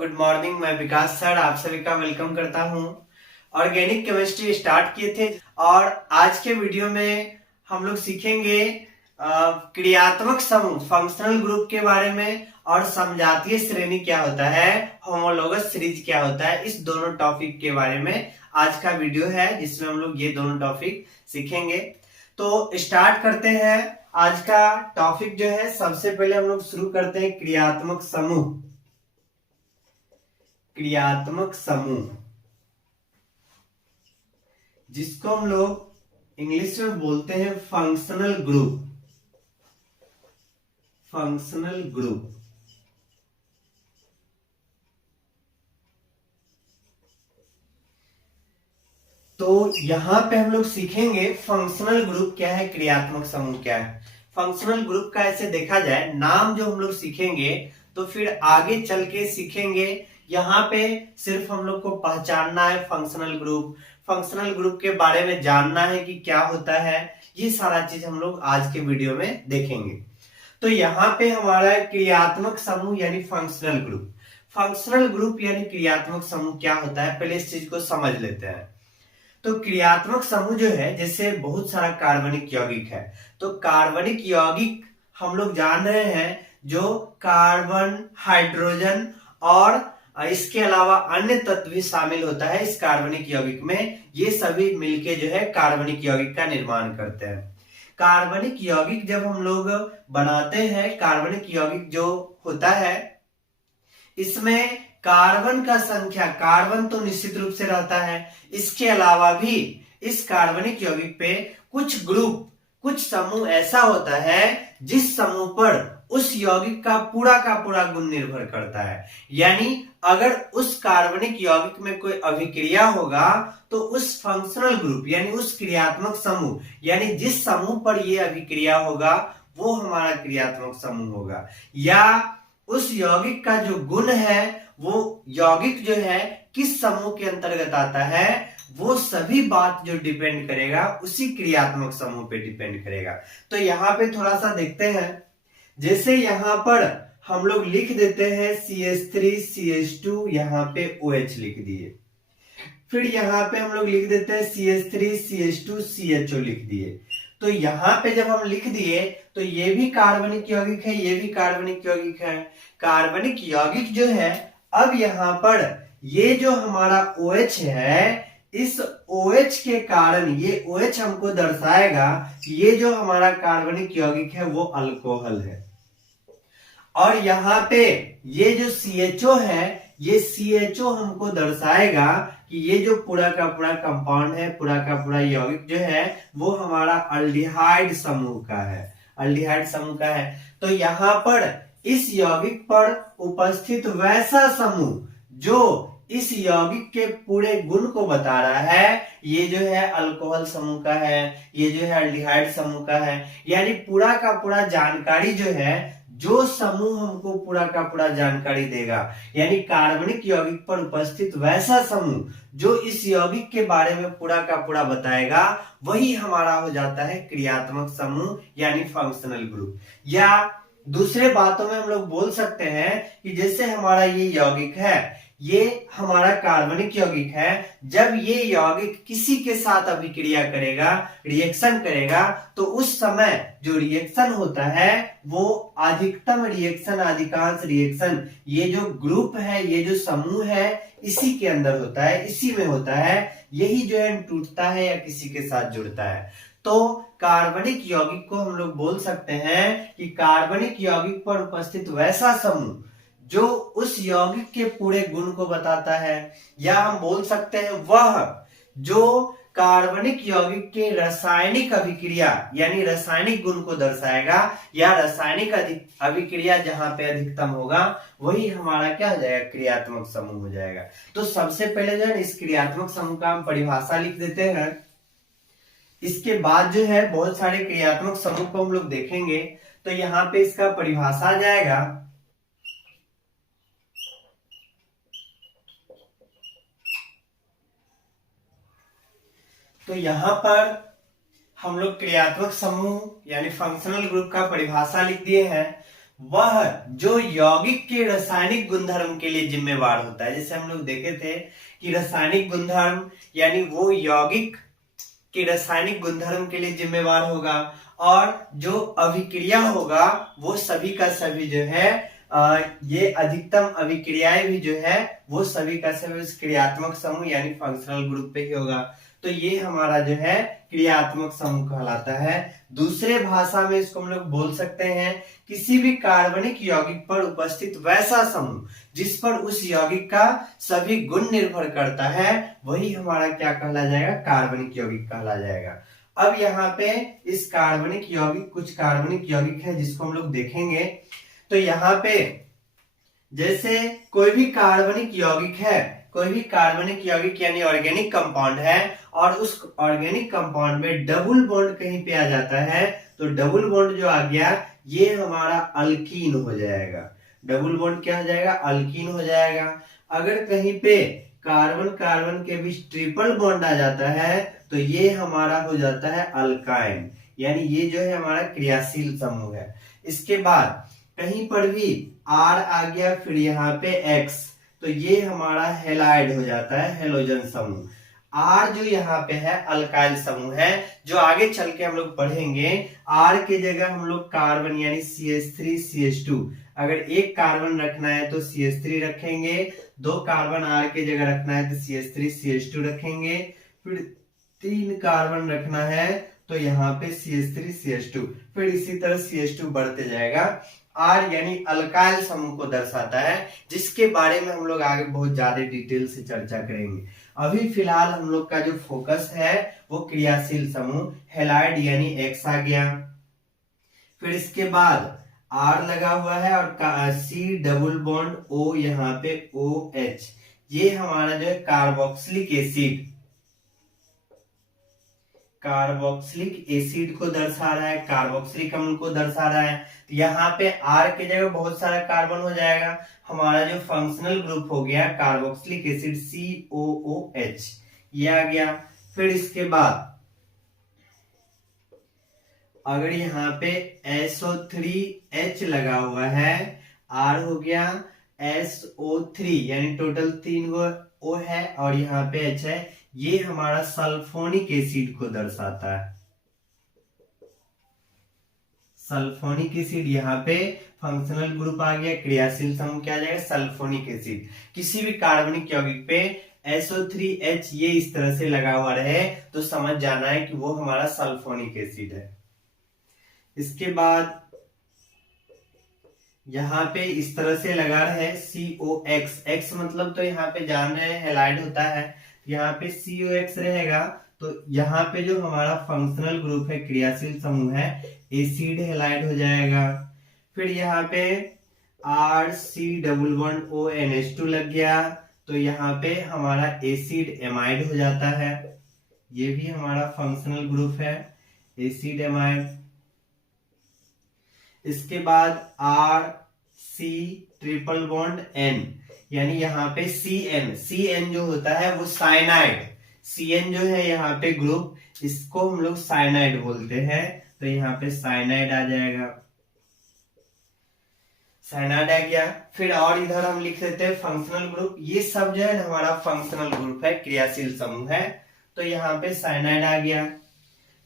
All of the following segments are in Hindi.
Good morning. मैं विकास सर आप सभी का वेलकम करता हूं। ऑर्गेनिक केमिस्ट्री स्टार्ट किए थे और आज के वीडियो में हम लोग सीखेंगे क्रियात्मक समूह फंक्शनल ग्रुप के बारे में और समजातीय श्रेणी क्या होता है, होमोलोगस सीरीज क्या होता है। इस दोनों टॉपिक के बारे में आज का वीडियो है जिसमें हम लोग ये दोनों टॉपिक सीखेंगे। तो स्टार्ट करते हैं। आज का टॉपिक जो है, सबसे पहले हम लोग शुरू करते हैं क्रियात्मक समूह। क्रियात्मक समूह जिसको हम लोग इंग्लिश में बोलते हैं फंक्शनल ग्रुप। फंक्शनल ग्रुप तो यहां पे हम लोग सीखेंगे फंक्शनल ग्रुप क्या है, क्रियात्मक समूह क्या है। फंक्शनल ग्रुप का ऐसे देखा जाए, नाम जो हम लोग सीखेंगे तो फिर आगे चल के सीखेंगे। यहाँ पे सिर्फ हम लोग को पहचानना है फंक्शनल ग्रुप, फंक्शनल ग्रुप के बारे में जानना है कि क्या होता है। ये सारा चीज हम लोग आज के वीडियो में देखेंगे। तो यहाँ पे हमारा क्रियात्मक समूह यानी फंक्शनल ग्रुप। फंक्शनल ग्रुप यानी क्रियात्मक समूह क्या होता है, पहले इस चीज को समझ लेते हैं। तो क्रियात्मक समूह जो है, जैसे बहुत सारा कार्बनिक यौगिक है, तो कार्बनिक यौगिक हम लोग जान रहे हैं जो कार्बन, हाइड्रोजन और इसके अलावा अन्य तत्व भी शामिल होता है इस कार्बनिक यौगिक में। ये सभी मिलके जो है कार्बनिक यौगिक का निर्माण करते हैं। कार्बनिक यौगिक जब हम लोग बनाते हैं, कार्बनिक यौगिक जो होता है इसमें कार्बन का संख्या, कार्बन तो निश्चित रूप से रहता है, इसके अलावा भी इस कार्बनिक यौगिक पे कुछ ग्रुप, कुछ समूह ऐसा होता है जिस समूह पर उस यौगिक का पूरा गुण निर्भर करता है। यानी अगर उस कार्बनिक यौगिक में कोई अभिक्रिया होगा तो उस फंक्शनल ग्रुप यानी उस क्रियात्मक समूह यानी जिस समूह पर यह अभिक्रिया होगा वो हमारा क्रियात्मक समूह होगा। या उस यौगिक का जो गुण है, वो यौगिक जो है किस समूह के अंतर्गत आता है, वो सभी बात जो डिपेंड करेगा उसी क्रियात्मक समूह पे डिपेंड करेगा। तो यहाँ पे थोड़ा सा देखते हैं। जैसे यहाँ पर हम लोग लिख देते हैं CH3 CH2, यहाँ पे OH लिख दिए। फिर यहाँ पे हम लोग लिख देते हैं CH3 CH2 CHO लिख दिए। तो यहाँ पे जब हम लिख दिए तो ये भी कार्बनिक यौगिक है, ये भी कार्बनिक यौगिक है। कार्बनिक यौगिक जो है, अब यहाँ पर ये जो हमारा OH है, इस OH के कारण ये OH हमको दर्शाएगा कि ये जो हमारा कार्बनिक यौगिक है वो अल्कोहल है। और यहाँ पे ये जो CHO है, ये CHO हमको दर्शाएगा कि ये जो पूरा का पूरा कंपाउंड है, पूरा का पूरा यौगिक जो है वो हमारा अल्डिहाइड समूह का है, अल्डिहाइड समूह का है। तो यहाँ पर इस यौगिक पर उपस्थित वैसा समूह जो इस यौगिक के पूरे गुण को बता रहा है, ये जो है अल्कोहल समूह का है, ये जो है अल्डिहाइड समूह का है। यानी पूरा का पूरा जानकारी जो है, जो समूह हमको पूरा का पूरा जानकारी देगा, यानी कार्बनिक यौगिक पर उपस्थित वैसा समूह जो इस यौगिक के बारे में पूरा का पूरा बताएगा, वही हमारा हो जाता है क्रियात्मक समूह यानी फंक्शनल ग्रुप। या दूसरे बातों में हम लोग बोल सकते हैं कि जैसे हमारा ये यौगिक है, ये हमारा कार्बनिक यौगिक है, जब ये यौगिक किसी के साथ अभिक्रिया करेगा, रिएक्शन करेगा, तो उस समय जो रिएक्शन होता है वो अधिकतम रिएक्शन, अधिकांश रिएक्शन ये जो ग्रुप है, ये जो समूह है, इसी के अंदर होता है, इसी में होता है। यही जो है टूटता है या किसी के साथ जुड़ता है। तो कार्बनिक यौगिक को हम लोग बोल सकते हैं कि कार्बनिक यौगिक पर उपस्थित वैसा समूह जो उस यौगिक के पूरे गुण को बताता है, या हम बोल सकते हैं वह जो कार्बनिक यौगिक के रासायनिक अभिक्रिया यानी रासायनिक गुण को दर्शाएगा, या रासायनिक अभिक्रिया जहां पे अधिकतम होगा वही हमारा क्या हो जाएगा, क्रियात्मक समूह हो जाएगा। तो सबसे पहले जो है इस क्रियात्मक समूह का हम परिभाषा लिख देते हैं। इसके बाद जो है बहुत सारे क्रियात्मक समूह को हम लोग देखेंगे। तो यहाँ पे इसका परिभाषा आ जाएगा। तो यहाँ पर हम लोग क्रियात्मक समूह यानी फंक्शनल ग्रुप का परिभाषा लिख दिए हैं। वह जो यौगिक के रासायनिक गुणधर्म के लिए जिम्मेवार होता है। जैसे हम लोग देखे थे कि रासायनिक गुणधर्म यानी वो यौगिक के रासायनिक गुणधर्म के लिए जिम्मेवार होगा, और जो अभिक्रिया होगा वो सभी का सभी जो है ये अधिकतम अभिक्रियाएं भी जो है वो सभी का सभी उस क्रियात्मक समूह यानी फंक्शनल ग्रुप पे ही होगा। तो ये हमारा जो है क्रियात्मक समूह कहलाता है। दूसरे भाषा में इसको हम लोग बोल सकते हैं किसी भी कार्बनिक यौगिक पर उपस्थित वैसा समूह जिस पर उस यौगिक का सभी गुण निर्भर करता है, वही हमारा क्या कहला जाएगा, कार्बनिक यौगिक कहला जाएगा। अब यहाँ पे इस कार्बनिक यौगिक, कुछ कार्बनिक यौगिक है जिसको हम लोग देखेंगे। तो यहाँ पे जैसे कोई भी कार्बनिक यौगिक है, कोई भी कार्बनिक यौगिक यानी ऑर्गेनिक कंपाउंड है, और उस ऑर्गेनिक कंपाउंड में डबल बॉन्ड कहीं पे आ जाता है, तो डबल बॉन्ड जो आ गया ये हमारा अल्कीन हो जाएगा। डबल बॉन्ड क्या हो जाएगा, अल्कीन हो जाएगा। अगर कहीं पे कार्बन कार्बन के बीच ट्रिपल बॉन्ड आ जाता है तो ये हमारा हो जाता है अल्काइन, यानी ये जो है हमारा क्रियाशील समूह है। इसके बाद कहीं पर भी R आ गया, फिर यहाँ पे X, तो ये हमारा हेलाइड हो जाता है, हेलोजन समूह। R जो यहाँ पे है अल्काइल समूह है, जो आगे चल के हम लोग पढ़ेंगे। R के जगह हम लोग कार्बन यानी CH3 CH2, अगर एक कार्बन रखना है तो CH3 रखेंगे, दो कार्बन R के जगह रखना है तो CH3 CH2 रखेंगे, फिर तीन कार्बन रखना है तो यहाँ पे CH3 CH2, फिर इसी तरह CH2 बढ़ते जाएगा। R यानी अल्काइल समूह को दर्शाता है, जिसके बारे में हम लोग आगे बहुत ज्यादा डिटेल से चर्चा करेंगे। अभी फिलहाल हम लोग का जो फोकस है वो क्रियाशील समूह हेलाइड यानी X आ गया, फिर इसके बाद R लगा हुआ है और C डबल बॉन्ड O, यहाँ पे OH, ये हमारा जो है कार्बोक्सिलिक एसिड, कार्बोक्सिलिक एसिड को दर्शा रहा है, कार्बोक्सिलिक अम्ल को दर्शा रहा है। तो यहाँ पे R के जगह बहुत सारा कार्बन हो जाएगा, हमारा जो फंक्शनल ग्रुप हो गया कार्बोक्सिलिक एसिड COOH, ये आ गया। फिर इसके बाद अगर यहाँ पे SO3H लगा हुआ है, R हो गया SO3 यानी टोटल 3 गो O है और यहाँ पे H है, ये हमारा सल्फोनिक एसिड को दर्शाता है। सल्फोनिक एसिड यहाँ पे फंक्शनल ग्रुप आ गया, क्रियाशील समूह क्या आ जाएगा, सल्फोनिक एसिड। किसी भी कार्बनिक यौगिक पे SO3H ये इस तरह से लगा हुआ रहे तो समझ जाना है कि वो हमारा सल्फोनिक एसिड है। इसके बाद यहाँ पे इस तरह से लगा रहे COX, X मतलब तो यहाँ पे जान रहे हैं हेलाइड होता है, यहाँ पे COX रहेगा, तो यहाँ पे जो हमारा फंक्शनल ग्रुप है क्रियाशील समूह है एसिड हेलाइड हो जाएगा। फिर यहाँ पे RC डबल बॉन्ड ONH2 लग गया, तो यहाँ पे हमारा एसिड एमाइड हो जाता है, ये भी हमारा फंक्शनल ग्रुप है एसिड एमाइड। इसके बाद RC ट्रिपल बॉन्ड N, यानी यहाँ पे CN जो होता है वो साइनाइड, CN जो है यहाँ पे ग्रुप, इसको हम लोग साइनाइड बोलते हैं, तो यहाँ पे साइनाइड आ जाएगा, साइनाइड आ गया। फिर और इधर हम लिख लेते हैं फंक्शनल ग्रुप, ये सब जो है ना हमारा फंक्शनल ग्रुप है, क्रियाशील समूह है, तो यहाँ पे साइनाइड आ गया।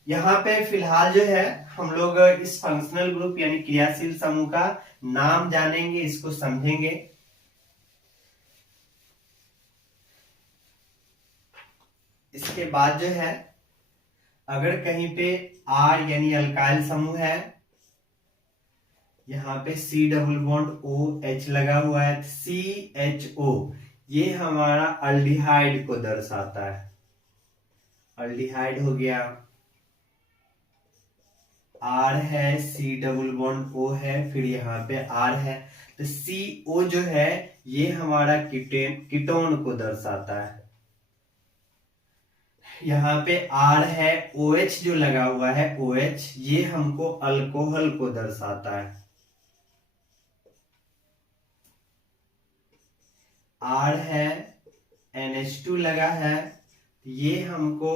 यहाँ पे फिलहाल जो है हम लोग इस फंक्शनल ग्रुप यानी क्रियाशील समूह का नाम जानेंगे, इसको समझेंगे। इसके बाद जो है अगर कहीं पे R यानी अल्काइल समूह है, यहाँ पे C डबल बॉन्ड OH लगा हुआ है, CHO ये हमारा अल्डिहाइड को दर्शाता है, अल्डिहाइड हो गया। R है, C डबल बॉन्ड O है, फिर यहाँ पे R है, तो CO जो है ये हमारा कीटोन को दर्शाता है। यहाँ पे R है, OH जो लगा हुआ है OH, ये हमको अल्कोहल को दर्शाता है। R है, NH2 लगा है, ये हमको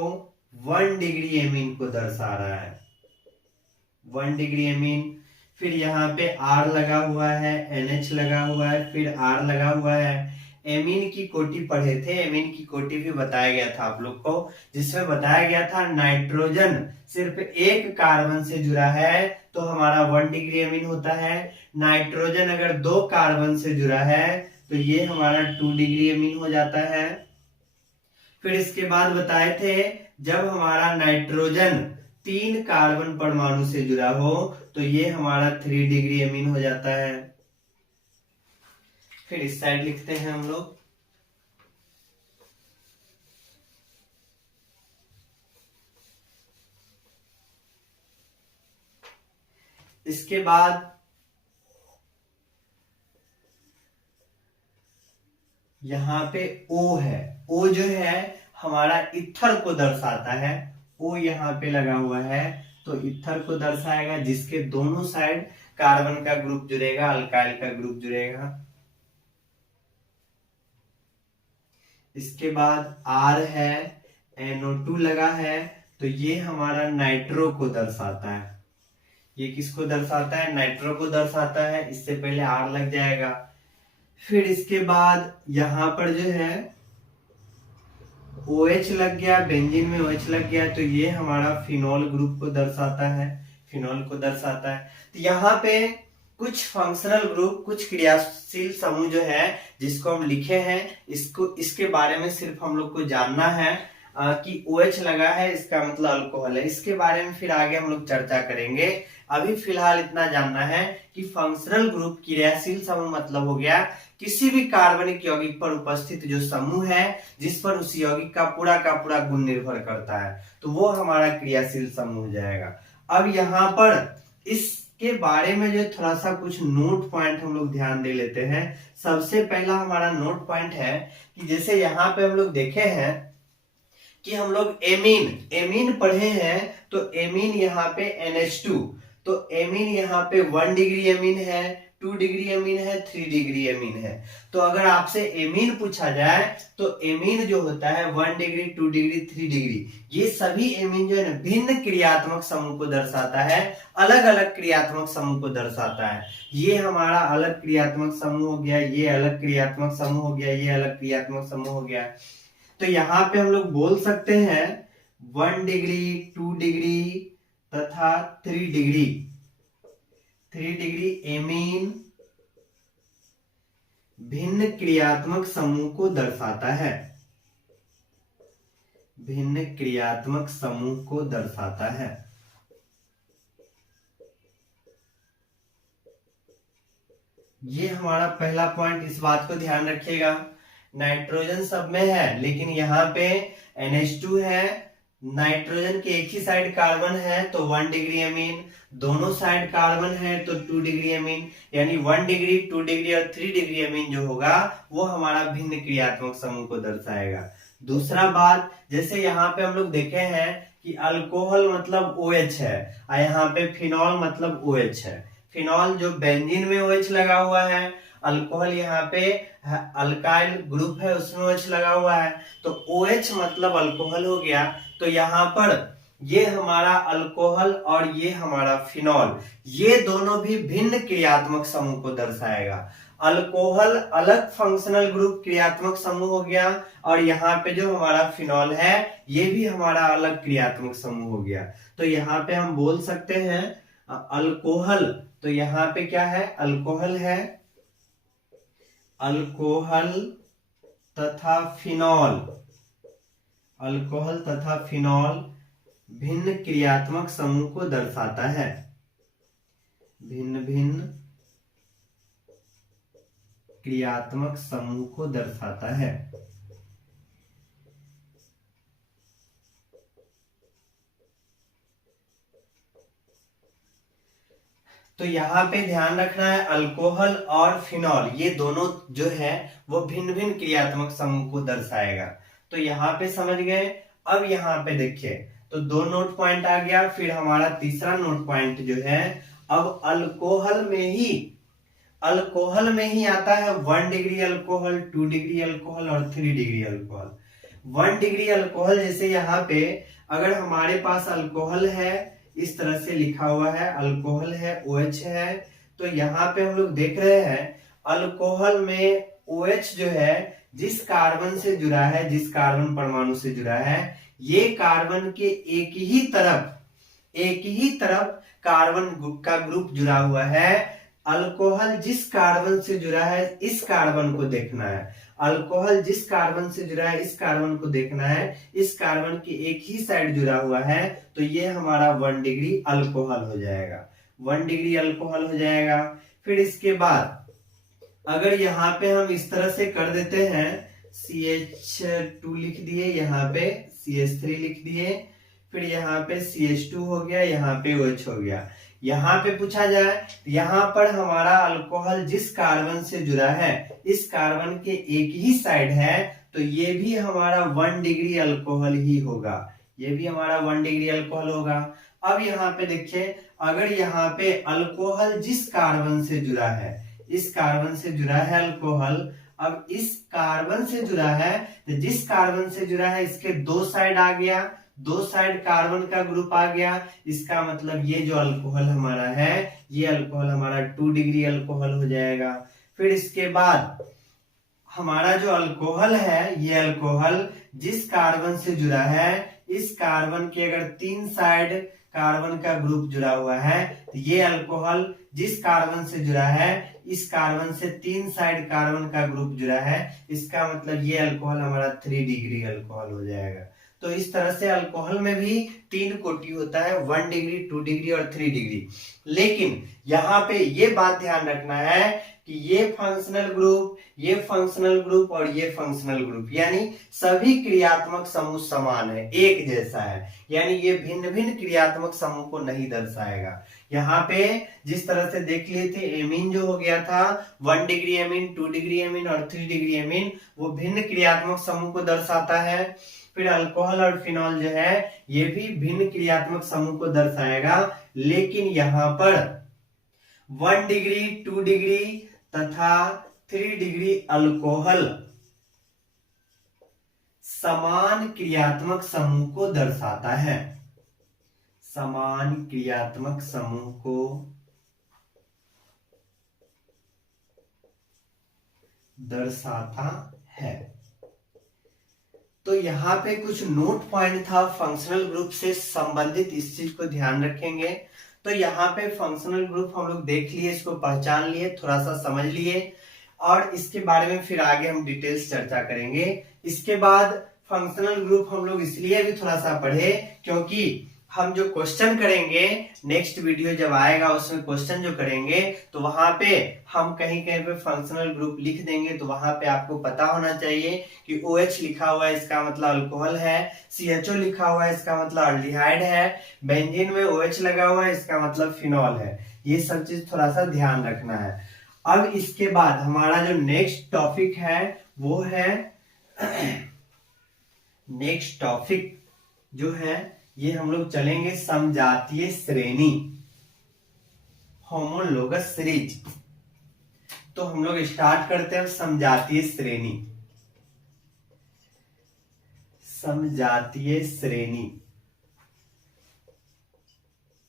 1 डिग्री एमीन को दर्शा रहा है, 1 डिग्री एमीन। फिर यहाँ पे R लगा हुआ है, NH लगा हुआ है, फिर R लगा हुआ है। एमीन की कोटि पढ़े थे, एमीन की कोटि भी बताया गया था आप लोग को, जिसमें बताया गया था नाइट्रोजन सिर्फ एक कार्बन से जुड़ा है तो हमारा 1 डिग्री एमीन होता है। नाइट्रोजन अगर 2 कार्बन से जुड़ा है तो ये हमारा 2 डिग्री एमीन हो जाता है। फिर इसके बाद बताए थे जब हमारा नाइट्रोजन 3 कार्बन परमाणु से जुड़ा हो तो ये हमारा 3 डिग्री एमीन हो जाता है। फिर इस साइड लिखते हैं हम लोग, इसके बाद यहाँ पे O है। O जो है हमारा इथर को दर्शाता है, O यहाँ पे लगा हुआ है तो इथर को दर्शाएगा, जिसके दोनों साइड कार्बन का ग्रुप जुड़ेगा, अल्काइल का ग्रुप जुड़ेगा। इसके बाद R है, NO2 लगा है तो ये हमारा नाइट्रो को दर्शाता है। ये किसको दर्शाता है? नाइट्रो को दर्शाता है। इससे पहले R लग जाएगा। फिर इसके बाद यहाँ पर जो है OH लग गया, बेंजीन में OH लग गया तो ये हमारा फिनोल ग्रुप को दर्शाता है, फिनोल को दर्शाता है। तो यहाँ पे कुछ फंक्शनल ग्रुप, कुछ क्रियाशील समूह जो है जिसको हम लिखे हैं, इसके बारे में सिर्फ हम लोग को जानना है कि OH लगा है इसका मतलब अल्कोहल है। इसके बारे में फिर आगे हम लोग चर्चा करेंगे। अभी फिलहाल इतना जानना है कि फंक्शनल ग्रुप क्रियाशील समूह मतलब हो गया किसी भी कार्बनिक यौगिक पर उपस्थित जो समूह है जिस पर उस यौगिक का पूरा गुण निर्भर करता है, तो वो हमारा क्रियाशील समूह हो जाएगा। अब यहाँ पर इसके बारे में जो थोड़ा सा कुछ नोट पॉइंट हम लोग ध्यान दे लेते हैं। सबसे पहला हमारा नोट पॉइंट है कि जैसे यहाँ पे हम लोग देखे हैं कि हम लोग एमीन पढ़े हैं, तो एमीन यहाँ पे NH2, तो एमीन यहाँ पे 1 डिग्री एमीन है, 2 डिग्री एमीन है, 3 डिग्री एमीन है। तो अगर आपसे एमीन पूछा जाए तो एमीन जो होता है 1 डिग्री, 2 डिग्री, 3 डिग्री, ये सभी एमीन जो है ना भिन्न क्रियात्मक समूह को दर्शाता है, अलग अलग क्रियात्मक समूह को दर्शाता है। ये हमारा अलग क्रियात्मक समूह हो गया, ये अलग क्रियात्मक समूह हो गया, ये अलग क्रियात्मक समूह हो गया। तो यहाँ पे हम लोग बोल सकते हैं 1 डिग्री, 2 डिग्री तथा 3 डिग्री एमीन भिन्न क्रियात्मक समूह को दर्शाता है, भिन्न क्रियात्मक समूह को दर्शाता है। ये हमारा पहला पॉइंट, इस बात को ध्यान रखिएगा। नाइट्रोजन सब में है लेकिन यहाँ पे NH2 है, नाइट्रोजन के एक ही साइड कार्बन है तो 1 डिग्री एमीन, दोनों साइड कार्बन है तो 2 डिग्री एमीन, यानी 1 डिग्री, 2 डिग्री और 3 डिग्री एमीन जो होगा वो हमारा भिन्न क्रियात्मक समूह को दर्शाएगा। दूसरा बात, जैसे यहाँ पे हम लोग देखे हैं कि अल्कोहल मतलब OH है और यहाँ पे फिनॉल मतलब OH है। फिनॉल जो बेंजीन में OH लगा हुआ है, अल्कोहल यहाँ पे अल्काइल ग्रुप है उसमें OH लगा हुआ है, तो OH मतलब अल्कोहल हो गया। तो यहाँ पर ये हमारा अल्कोहल और ये हमारा फिनॉल, ये दोनों भी भिन्न क्रियात्मक समूह को दर्शाएगा। अल्कोहल अलग फंक्शनल ग्रुप क्रियात्मक समूह हो गया और यहाँ पे जो हमारा फिनॉल है ये भी हमारा अलग क्रियात्मक समूह हो गया। तो यहाँ पे हम बोल सकते हैं अल्कोहल, तो यहाँ पे क्या है? अल्कोहल है, अल्कोहल तथा फिनॉल, अल्कोहल तथा फिनॉल भिन्न क्रियात्मक समूह को दर्शाता है, भिन्न भिन्न क्रियात्मक समूह को दर्शाता है। तो यहाँ पे ध्यान रखना है अल्कोहल और फिनॉल ये दोनों जो है वो भिन्न भिन्न क्रियात्मक समूह को दर्शाएगा। तो यहाँ पे समझ गए। अब यहाँ पे देखिए तो 2 नोट पॉइंट आ गया। फिर हमारा तीसरा नोट पॉइंट जो है, अब अल्कोहल में ही आता है 1 डिग्री अल्कोहल, 2 डिग्री अल्कोहल और 3 डिग्री अल्कोहल। 1 डिग्री अल्कोहल जैसे यहाँ पे अगर हमारे पास अल्कोहल है, इस तरह से लिखा हुआ है, अल्कोहल है, OH है। तो यहाँ पे हम लोग देख रहे हैं अल्कोहल में OH जो है जिस कार्बन से जुड़ा है, जिस कार्बन परमाणु से जुड़ा है, ये कार्बन के एक ही तरफ कार्बन का ग्रुप जुड़ा हुआ है। अल्कोहल जिस कार्बन से जुड़ा है इस कार्बन को देखना है, अल्कोहल जिस कार्बन से जुड़ा है इस कार्बन को देखना है, इस कार्बन की एक ही साइड जुड़ा हुआ है, तो ये हमारा 1 डिग्री अल्कोहल हो जाएगा, 1 डिग्री अल्कोहल हो जाएगा। फिर इसके बाद अगर यहाँ पे हम इस तरह से कर देते हैं, CH2 लिख दिए, यहाँ पे CH3 लिख दिए, फिर यहाँ पे CH2 हो गया, यहाँ पे OH हो गया। यहाँ पे पूछा जाए यहाँ पर हमारा अल्कोहल जिस कार्बन से जुड़ा है इस कार्बन के एक ही साइड है, तो ये भी हमारा 1 डिग्री अल्कोहल ही होगा, ये भी हमारा 1 डिग्री अल्कोहल होगा। अब यहाँ पे देखिए, अगर यहाँ पे अल्कोहल जिस कार्बन से जुड़ा है, इस कार्बन से जुड़ा है अल्कोहल, अब इस कार्बन से जुड़ा है, तो जिस कार्बन से जुड़ा है इसके 2 साइड आ गया, 2 साइड कार्बन का ग्रुप आ गया, इसका मतलब ये जो अल्कोहल हमारा है, ये अल्कोहल हमारा 2 डिग्री अल्कोहल हो जाएगा। फिर इसके बाद हमारा जो अल्कोहल है, ये अल्कोहल जिस कार्बन से जुड़ा है, इस कार्बन के अगर 3 साइड कार्बन का ग्रुप जुड़ा हुआ है, तो ये अल्कोहल जिस कार्बन से जुड़ा है, इस कार्बन से 3 साइड कार्बन का ग्रुप जुड़ा है, इसका मतलब ये अल्कोहल हमारा 3 डिग्री अल्कोहल हो जाएगा। तो इस तरह से अल्कोहल में भी 3 कोटि होता है, 1 डिग्री, 2 डिग्री और 3 डिग्री। लेकिन यहाँ पे ये बात ध्यान रखना है कि ये फंक्शनल ग्रुप, ये फंक्शनल ग्रुप और ये फंक्शनल ग्रुप, यानी सभी क्रियात्मक समूह समान है, एक जैसा है, यानी ये भिन्न भिन्न क्रियात्मक समूह को नहीं दर्शाएगा। यहाँ पे जिस तरह से देख लिए थे, एमीन जो हो गया था 1 डिग्री एमीन, 2 डिग्री एमीन और 3 डिग्री एमीन, वो भिन्न क्रियात्मक समूह को दर्शाता है। फिर अल्कोहल और फिनॉल जो है ये भी भिन्न क्रियात्मक समूह को दर्शाएगा, लेकिन यहाँ पर 1 डिग्री, 2 डिग्री तथा 3 डिग्री अल्कोहल समान क्रियात्मक समूह को दर्शाता है, समान क्रियात्मक समूह को दर्शाता है। तो यहाँ पे कुछ नोट पॉइंट था फंक्शनल ग्रुप से संबंधित, इस चीज को ध्यान रखेंगे। तो यहाँ पे फंक्शनल ग्रुप हम लोग देख लिए, इसको पहचान लिए, थोड़ा सा समझ लिए, और इसके बारे में फिर आगे हम डिटेल्स चर्चा करेंगे। इसके बाद फंक्शनल ग्रुप हम लोग इसलिए भी थोड़ा सा पढ़े क्योंकि हम जो क्वेश्चन करेंगे, नेक्स्ट वीडियो जब आएगा उसमें क्वेश्चन जो करेंगे, तो वहां पे हम कहीं कहीं पे फंक्शनल ग्रुप लिख देंगे, तो वहां पे आपको पता होना चाहिए कि OH लिखा हुआ है इसका मतलब अल्कोहल है, CHO लिखा हुआ है इसका मतलब अल्डिहाइड है, बेंजीन में OH लगा हुआ है इसका मतलब फिनॉल है। ये सब चीज थोड़ा सा ध्यान रखना है। अब इसके बाद हमारा जो नेक्स्ट टॉपिक है वो है नेक्स्ट टॉपिक जो है ये हम लोग चलेंगे समजातीय श्रेणी, होमोलोगस सीरीज। तो हम लोग स्टार्ट करते हैं समजातीय श्रेणी, समजातीय श्रेणी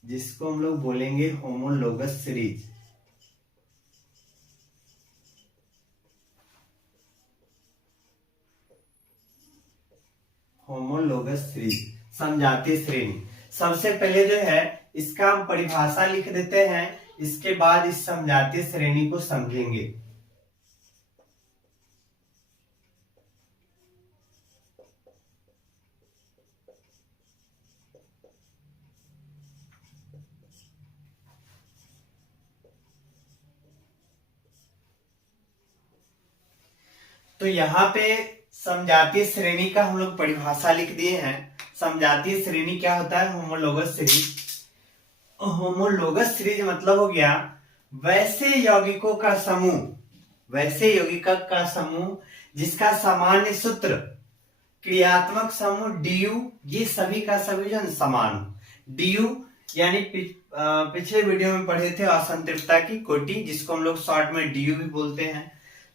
जिसको हम लोग बोलेंगे होमोलोगस सीरीज। होमोलोगस सीरीज, समजातीय श्रेणी। सबसे पहले जो है इसका हम परिभाषा लिख देते हैं, इसके बाद इस समजातीय श्रेणी को समझेंगे। तो यहाँ पे समजातीय श्रेणी का हम लोग परिभाषा लिख दिए हैं। समजातीय श्रेणी क्या होता है? Homologous series. होमोलोगस सीरीज मतलब हो गया वैसे यौगिकों का समूह, वैसे यौगिक का समूह जिसका सामान्य सूत्र क्रियात्मक समूह DU, ये सभी का सभी जो समान। DU यानी पिछले वीडियो में पढ़े थे असंतृप्तता की कोटि, जिसको हम लोग शॉर्ट में DU भी बोलते हैं।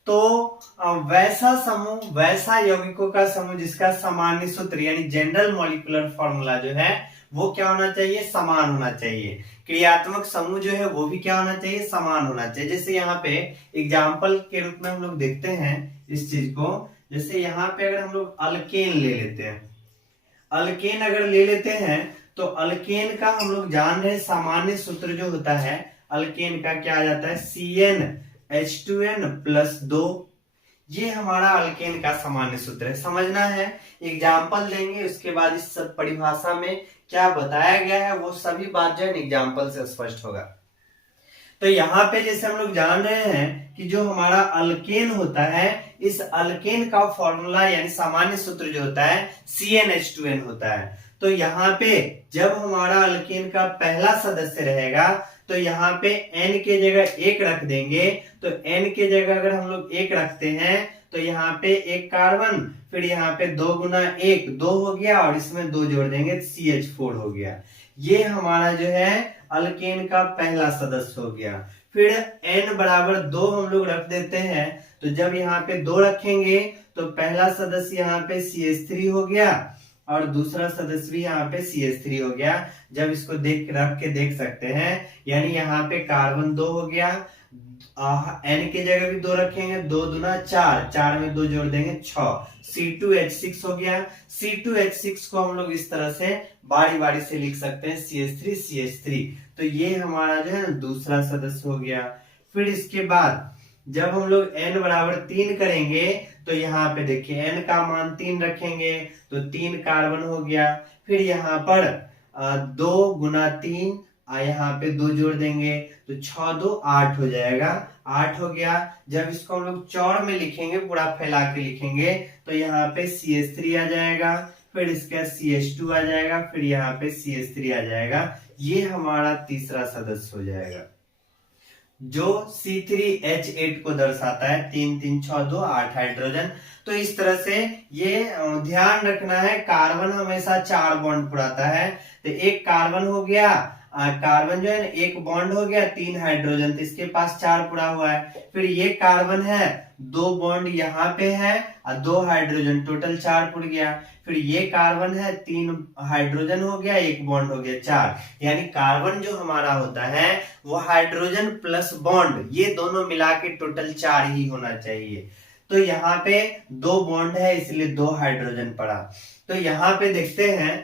तो वैसा समूह, वैसा यौगिकों का समूह जिसका सामान्य सूत्र यानी जनरल मॉलिक्यूलर फॉर्मूला जो है वो क्या होना चाहिए, समान होना चाहिए। क्रियात्मक समूह जो है वो भी क्या होना चाहिए, समान होना चाहिए। जैसे यहाँ पे एग्जाम्पल के रूप में हम लोग देखते हैं इस चीज को। जैसे यहाँ पे अगर हम लोग अल्केन ले लेते हैं, अल्केन अगर ले लेते हैं तो अल्केन का हम लोग जान रहे हैं सामान्य सूत्र जो होता है अल्केन का क्या आ जाता है, CnH2n प्लस 2। ये हमारा अल्केन का सामान्य सूत्र है, समझना है। एग्जाम्पल देंगे उसके बाद इस सब परिभाषा में क्या बताया गया है वो सभी बात जो है एग्जाम्पल से स्पष्ट होगा। तो यहाँ पे जैसे हम लोग जान रहे हैं कि जो हमारा अल्केन होता है, इस अल्केन का फॉर्मूला यानी सामान्य सूत्र जो होता है CnH2n होता है। तो यहाँ पे जब हमारा अल्केन का पहला सदस्य रहेगा तो यहाँ पे n के जगह 1 रख देंगे। तो n के जगह अगर हम लोग 1 रखते हैं तो यहाँ पे एक कार्बन, फिर यहाँ पे 2 गुना 1 2 हो गया और इसमें 2 जोड़ देंगे CH4 हो गया। ये हमारा जो है अल्केन का पहला सदस्य हो गया। फिर n बराबर 2 हम लोग रख देते हैं। तो जब यहाँ पे 2 रखेंगे तो पहला सदस्य यहाँ पे CH3 हो गया और दूसरा सदस्य भी यहाँ पे CH3 हो गया। जब इसको रख के देख सकते हैं, यानी यहाँ पे कार्बन 2 हो गया, n के जगह भी 2 रखेंगे, 2 दूना 4, 4 में 2 जोड़ देंगे 6, C2H6 हो गया। C2H6 को हम लोग इस तरह से बारी बारी से लिख सकते हैं CH3 CH3। तो ये हमारा जो है दूसरा सदस्य हो गया। फिर इसके बाद जब हम लोग n बराबर 3 करेंगे तो यहाँ पे देखिए n का मान 3 रखेंगे तो 3 कार्बन हो गया। फिर यहाँ पर 2 गुना 3, यहाँ पे 2 जोड़ देंगे तो 6 2 8 हो जाएगा, 8 हो गया। जब इसको हम लोग चौड़ में लिखेंगे, पूरा फैला के लिखेंगे तो यहाँ पे CH3 आ जाएगा, फिर इसका CH2 आ जाएगा, फिर यहाँ पे CH3 आ जाएगा। ये हमारा तीसरा सदस्य हो जाएगा जो C3H8 को दर्शाता है। 3 3 6 2 8 हाइड्रोजन। तो इस तरह से ये ध्यान रखना है, कार्बन हमेशा 4 बॉन्ड पुराता है। तो एक कार्बन हो गया, कार्बन जो है ना एक बॉन्ड हो गया, 3 हाइड्रोजन, तो इसके पास 4 पुरा हुआ है। फिर ये कार्बन है, 2 बॉन्ड यहाँ पे है और 2 हाइड्रोजन, टोटल 4 पुर गया। फिर ये कार्बन है, 3 हाइड्रोजन हो गया, 1 बॉन्ड हो गया, 4। यानी कार्बन जो हमारा होता है वो हाइड्रोजन प्लस बॉन्ड ये दोनों मिला के टोटल 4 ही होना चाहिए। तो यहाँ पे 2 बॉन्ड है इसलिए 2 हाइड्रोजन पड़ा। तो यहाँ पे देखते हैं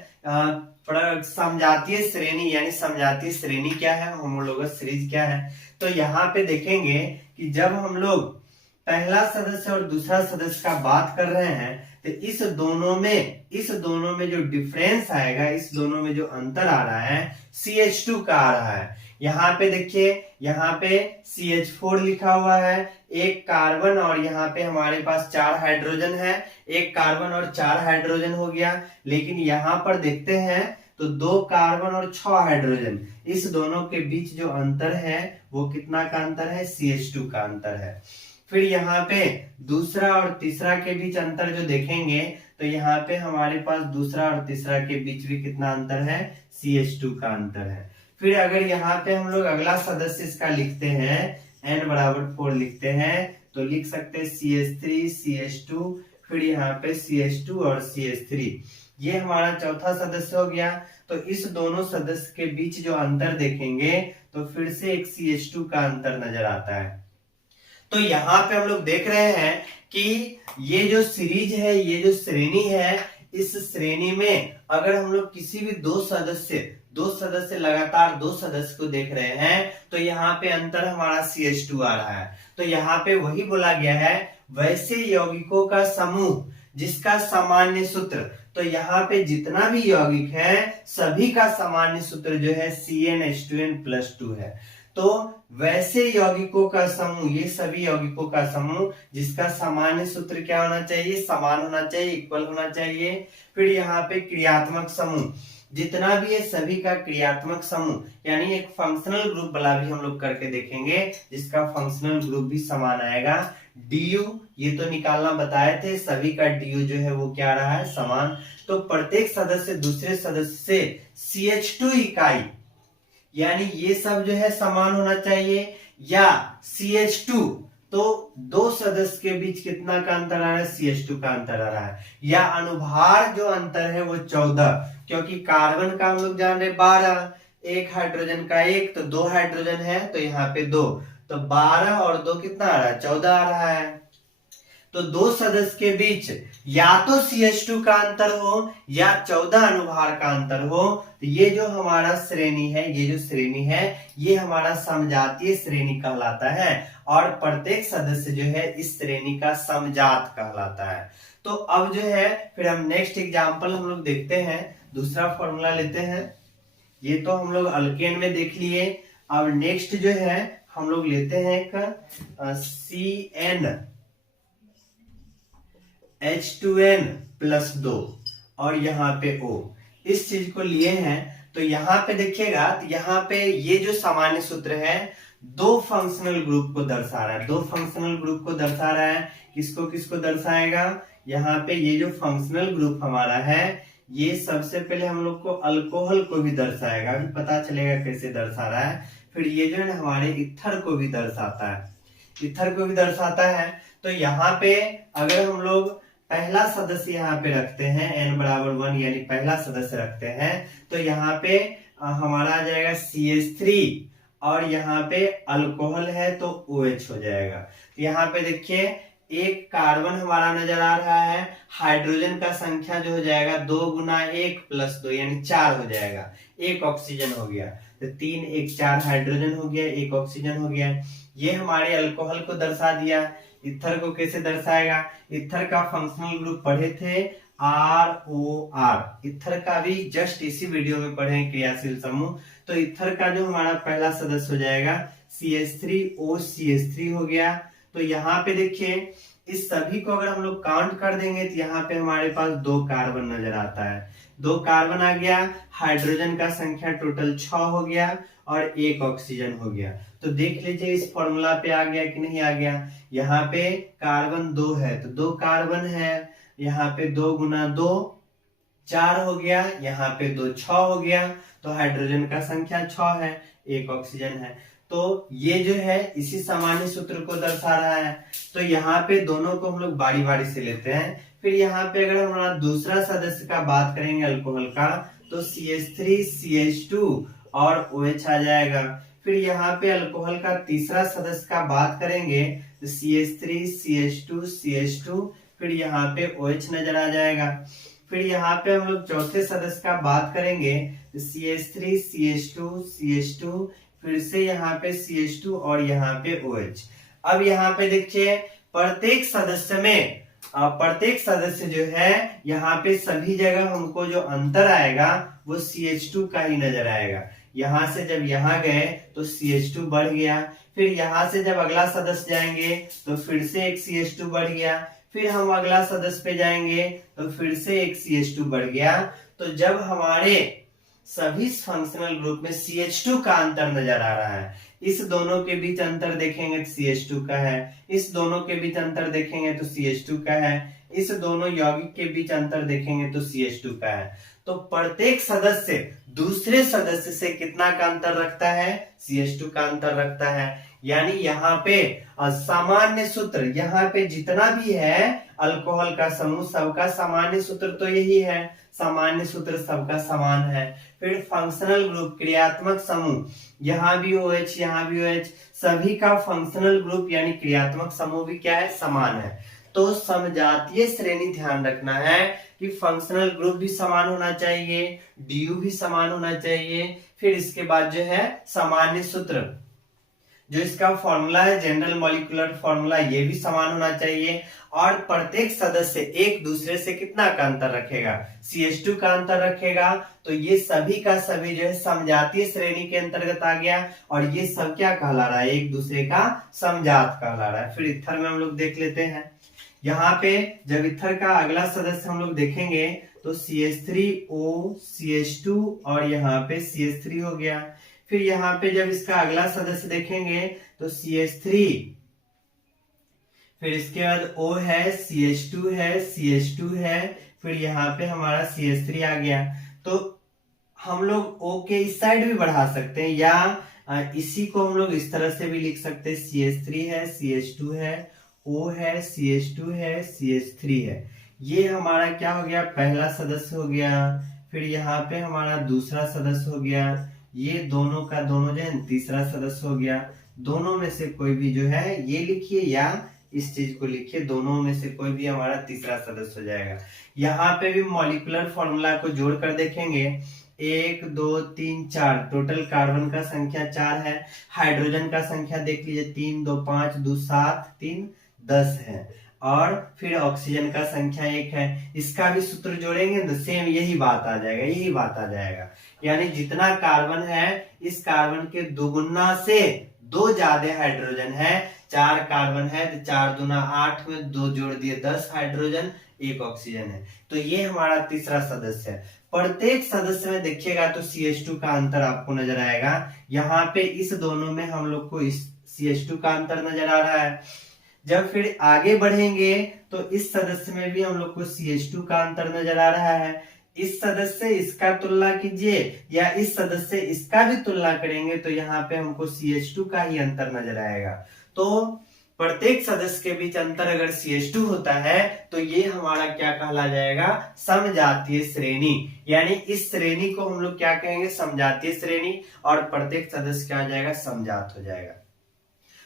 समजातीय श्रेणी, यानी समजातीय श्रेणी क्या है, होमोलोगस सीरीज क्या है। तो यहाँ पे देखेंगे कि जब हम लोग पहला सदस्य और दूसरा सदस्य का बात कर रहे हैं तो इस दोनों में जो डिफरेंस आएगा, इस दोनों में जो अंतर आ रहा है CH2 का आ रहा है। यहाँ पे देखिए, यहाँ पे CH4 लिखा हुआ है, एक कार्बन और यहाँ पे हमारे पास 4 हाइड्रोजन है, एक कार्बन और 4 हाइड्रोजन हो गया। लेकिन यहाँ पर देखते हैं तो 2 कार्बन और 6 हाइड्रोजन, इस दोनों के बीच जो अंतर है वो कितना का अंतर है, CH2 का अंतर है। फिर यहाँ पे दूसरा और तीसरा के बीच अंतर जो देखेंगे तो यहाँ पे हमारे पास दूसरा और तीसरा के बीच भी कितना अंतर है, CH2 का अंतर है। फिर अगर यहाँ पे हम लोग अगला सदस्य इसका लिखते हैं, n बराबर 4 लिखते हैं, तो लिख सकते हैं CH3 CH2, फिर यहाँ पे CH2 और CH3। ये हमारा चौथा सदस्य हो गया। तो इस दोनों सदस्य के बीच जो अंतर देखेंगे तो फिर से एक CH2 का अंतर नजर आता है। तो यहाँ पे हम लोग देख रहे हैं कि ये जो सीरीज है, ये जो श्रेणी है, इस श्रेणी में अगर हम लोग किसी भी दो सदस्य लगातार 2 सदस्य को देख रहे हैं तो यहाँ पे अंतर हमारा CH2 आ रहा है। तो यहाँ पे वही बोला गया है, वैसे यौगिकों का समूह जिसका सामान्य सूत्र, तो यहाँ पे जितना भी यौगिक है सभी का सामान्य सूत्र जो है CnH2n+2 है। तो वैसे यौगिकों का समूह, ये सभी यौगिकों का समूह जिसका सामान्य सूत्र क्या होना चाहिए, समान होना चाहिए, इक्वल होना चाहिए। फिर यहाँ पे क्रियात्मक समूह जितना भी है सभी का क्रियात्मक समूह, यानी एक फंक्शनल ग्रुप वाला भी हम लोग करके देखेंगे जिसका फंक्शनल ग्रुप भी समान आएगा। DU ये तो निकालना बताए थे, सभी का DU जो है वो क्या रहा है, समान। तो प्रत्येक सदस्य दूसरे सदस्य से CH2 इकाई, यानी ये सब जो है समान होना चाहिए, या CH2 तो दो सदस्य के बीच कितना का अंतर आ रहा है, CH2 का अंतर आ रहा है, या अनुभार जो अंतर है वो 14, क्योंकि कार्बन का हम लोग जान रहे 12, एक हाइड्रोजन का एक, तो 2 हाइड्रोजन है तो यहाँ पे 2, तो 12 और 2 कितना आ रहा है, 14 आ रहा है। तो दो सदस्य के बीच या तो CH2 का अंतर हो या 14 अनुभार का अंतर हो, तो ये जो हमारा श्रेणी है, ये जो श्रेणी है ये हमारा समजातीय श्रेणी कहलाता है, और प्रत्येक सदस्य जो है इस श्रेणी का समजात कहलाता है। तो अब जो है फिर हम नेक्स्ट एग्जांपल हम लोग देखते हैं, दूसरा फॉर्मूला लेते हैं। ये तो हम लोग अल्केन में देख लिए, अब नेक्स्ट जो है हम लोग लेते हैं एक CN H2N प्लस 2 और यहाँ पे O, इस चीज को लिए हैं। तो यहाँ पे देखिएगा, तो यहाँ पे ये जो सामान्य सूत्र है दो फंक्शनल ग्रुप को दर्शा रहा है, दो फंक्शनल ग्रुप को दर्शा रहा है। किसको किसको दर्शाएगा, यहाँ पे ये जो फंक्शनल ग्रुप हमारा है ये सबसे पहले हम लोग को अल्कोहल को भी दर्शाएगा, अभी पता चलेगा कैसे दर्शा रहा है। फिर ये जो है हमारे इथर को भी दर्शाता है, इथर को भी दर्शाता है। तो यहाँ पे अगर हम लोग पहला सदस्य यहाँ पे रखते हैं n बराबर 1, यानी पहला सदस्य रखते हैं, तो यहाँ पे हमारा आ जाएगा CH3, और यहाँ पे अल्कोहल है तो OH हो जाएगा। तो यहाँ पे देखिए एक कार्बन हमारा नजर आ रहा है, हाइड्रोजन का संख्या जो हो जाएगा 2 गुना 1 प्लस 2 यानी 4 हो जाएगा, एक ऑक्सीजन हो गया, तो 3 1 4 हाइड्रोजन हो गया, एक ऑक्सीजन हो गया। ये हमारे अल्कोहल को दर्शा दिया। इथर को कैसे दर्शाएगा, इथर का फंक्शनल ग्रुप पढ़े थे ROR, इथर का भी जस्ट इसी वीडियो में पढ़े क्रियाशील समूह। तो इथर का जो हमारा पहला सदस्य हो जाएगा CH3OCH3 हो गया। तो यहाँ पे देखिए इस सभी को अगर हम लोग काउंट कर देंगे तो यहाँ पे हमारे पास 2 कार्बन नजर आता है, 2 कार्बन आ गया, हाइड्रोजन का संख्या टोटल 6 हो गया और एक ऑक्सीजन हो गया। तो देख लीजिए इस फॉर्मूला पे आ गया कि नहीं आ गया। यहाँ पे कार्बन 2 है तो 2 कार्बन है, यहाँ पे 2 गुना 2 4 हो गया, यहाँ पे 2 6 हो गया, तो हाइड्रोजन का संख्या 6 है, एक ऑक्सीजन है। तो ये जो है इसी सामान्य सूत्र को दर्शा रहा है। तो यहाँ पे दोनों को हम लोग बारी बारी से लेते हैं। फिर यहाँ पे अगर हमारा दूसरा सदस्य का बात करेंगे अल्कोहल का, तो CH3 CH2 और OH आ जाएगा। फिर यहाँ पे अल्कोहल का तीसरा सदस्य का बात करेंगे तो CH3 CH2 CH2, फिर यहाँ पे OH नजर आ जाएगा। फिर यहाँ पे हम लोग चौथे सदस्य का बात करेंगे तो CH3 CH2 CH2, फिर से यहाँ पे CH2 और यहाँ पे OH। अब यहाँ पे देखिए प्रत्येक सदस्य में प्रत्येक सदस्य जो है यहाँ पे सभी जगह हमको जो अंतर आएगा वो CH2 का ही नजर आएगा। यहाँ से जब यहाँ गए तो CH2 बढ़ गया, फिर यहाँ से जब अगला सदस्य जाएंगे तो फिर से एक CH2 बढ़ गया, फिर हम अगला सदस्य पे जाएंगे तो फिर से एक CH2 बढ़ गया। तो जब हमारे सभी फंक्शनल ग्रुप में CH2 का अंतर नजर आ रहा है, इस दोनों के बीच अंतर देखेंगे तो CH2 का है, इस दोनों के बीच अंतर देखेंगे तो CH2 का है, इस दोनों यौगिक के बीच अंतर देखेंगे तो CH2 का है। तो प्रत्येक सदस्य दूसरे सदस्य से कितना का अंतर रखता है, CH2 का अंतर रखता है। यानी यहाँ पे सामान्य सूत्र, यहाँ पे जितना भी है अल्कोहल का समूह सबका सामान्य सूत्र तो यही है, सामान्य सूत्र सबका समान है। फिर फंक्शनल ग्रुप क्रियात्मक समूह, यहाँ भी OH यहाँ भी OH, सभी का फंक्शनल ग्रुप यानी क्रियात्मक समूह भी क्या है, समान है। तो समजातीय श्रेणी ध्यान रखना है कि फंक्शनल ग्रुप भी समान होना चाहिए, DU भी समान होना चाहिए। फिर इसके बाद जो है सामान्य सूत्र, जो इसका फॉर्मूला है जनरल मॉलिक्यूलर फॉर्मूला, ये भी समान होना चाहिए। और प्रत्येक सदस्य एक दूसरे से कितना का अंतर रखेगा, CH2 का अंतर रखेगा। तो ये सभी का सभी जो है समजातीय श्रेणी के अंतर्गत आ गया, और ये सब क्या कहला रहा है, एक दूसरे का समजात कहला रहा है। फिर इथर में हम लोग देख लेते हैं। यहाँ पे जब इथर का अगला सदस्य हम लोग देखेंगे तो CH3O CH2 और यहाँ पे CH3 हो गया। फिर यहाँ पे जब इसका अगला सदस्य देखेंगे तो CH3, फिर इसके बाद O है, CH2 है, CH2 है, फिर यहाँ पे हमारा CH3 आ गया। तो हम लोग O के इस साइड भी बढ़ा सकते हैं, या इसी को हम लोग इस तरह से भी लिख सकते हैं, CH3 है, CH2 है, O है, CH2 है, CH3 है। ये हमारा क्या हो गया, पहला सदस्य हो गया। फिर यहाँ पे हमारा दूसरा सदस्य हो गया, ये दोनों का दोनों जो है तीसरा सदस्य हो गया। दोनों में से कोई भी जो है ये लिखिए या इस चीज को लिखिए, दोनों में से कोई भी हमारा तीसरा सदस्य हो जाएगा। यहाँ पे भी मॉलिक्यूलर फॉर्मूला को जोड़कर देखेंगे, 1 2 3 4, टोटल कार्बन का संख्या 4 है। हाइड्रोजन का संख्या देख लीजिए, 3 2 5 2 7 3 10 है। और फिर ऑक्सीजन का संख्या 1 है। इसका भी सूत्र जोड़ेंगे तो सेम यही बात आ जाएगा, यही बात आ जाएगा। यानी जितना कार्बन है इस कार्बन के दुगुना से 2 ज्यादा हाइड्रोजन है। 4 कार्बन है तो 4 दूना 8 में 2 जोड़ दिए 10 हाइड्रोजन, 1 ऑक्सीजन है। तो ये हमारा तीसरा सदस्य है। प्रत्येक सदस्य में देखिएगा तो CH2 का अंतर आपको नजर आएगा। यहाँ पे इस दोनों में हम लोग को इस CH2 का अंतर नजर आ रहा है। जब फिर आगे बढ़ेंगे तो इस सदस्य में भी हम लोग को CH2 का अंतर नजर आ रहा है। इस सदस्य से इसका तुलना कीजिए या इस सदस्य से इसका भी तुलना करेंगे तो यहाँ पे हमको CH2 का ही अंतर नजर आएगा। तो प्रत्येक सदस्य के बीच अंतर अगर CH2 होता है तो ये हमारा क्या कहला जाएगा, समजातीय श्रेणी। यानी इस श्रेणी को हम लोग क्या कहेंगे, समजातीय श्रेणी। और प्रत्येक सदस्य क्या हो जाएगा, समजात हो जाएगा।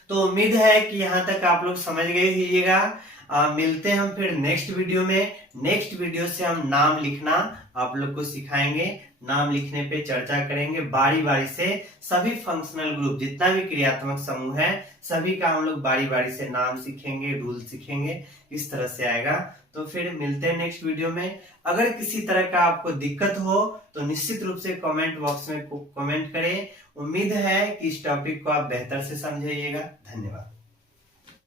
तो उम्मीद है कि यहाँ तक आप लोग समझ गए होइएगा। मिलते हैं हम फिर नेक्स्ट वीडियो में। नेक्स्ट वीडियो से हम नाम लिखना आप लोग को सिखाएंगे। नाम लिखने पे चर्चा करेंगे बारी बारी से। सभी फंक्शनल ग्रुप जितना भी क्रियात्मक समूह है सभी का हम लोग बारी बारी से नाम सीखेंगे, रूल सीखेंगे, इस तरह से आएगा। तो फिर मिलते हैं नेक्स्ट वीडियो में। अगर किसी तरह का आपको दिक्कत हो तो निश्चित रूप से कमेंट बॉक्स में कमेंट करें। उम्मीद है कि इस टॉपिक को आप बेहतर से समझिएगा। धन्यवाद।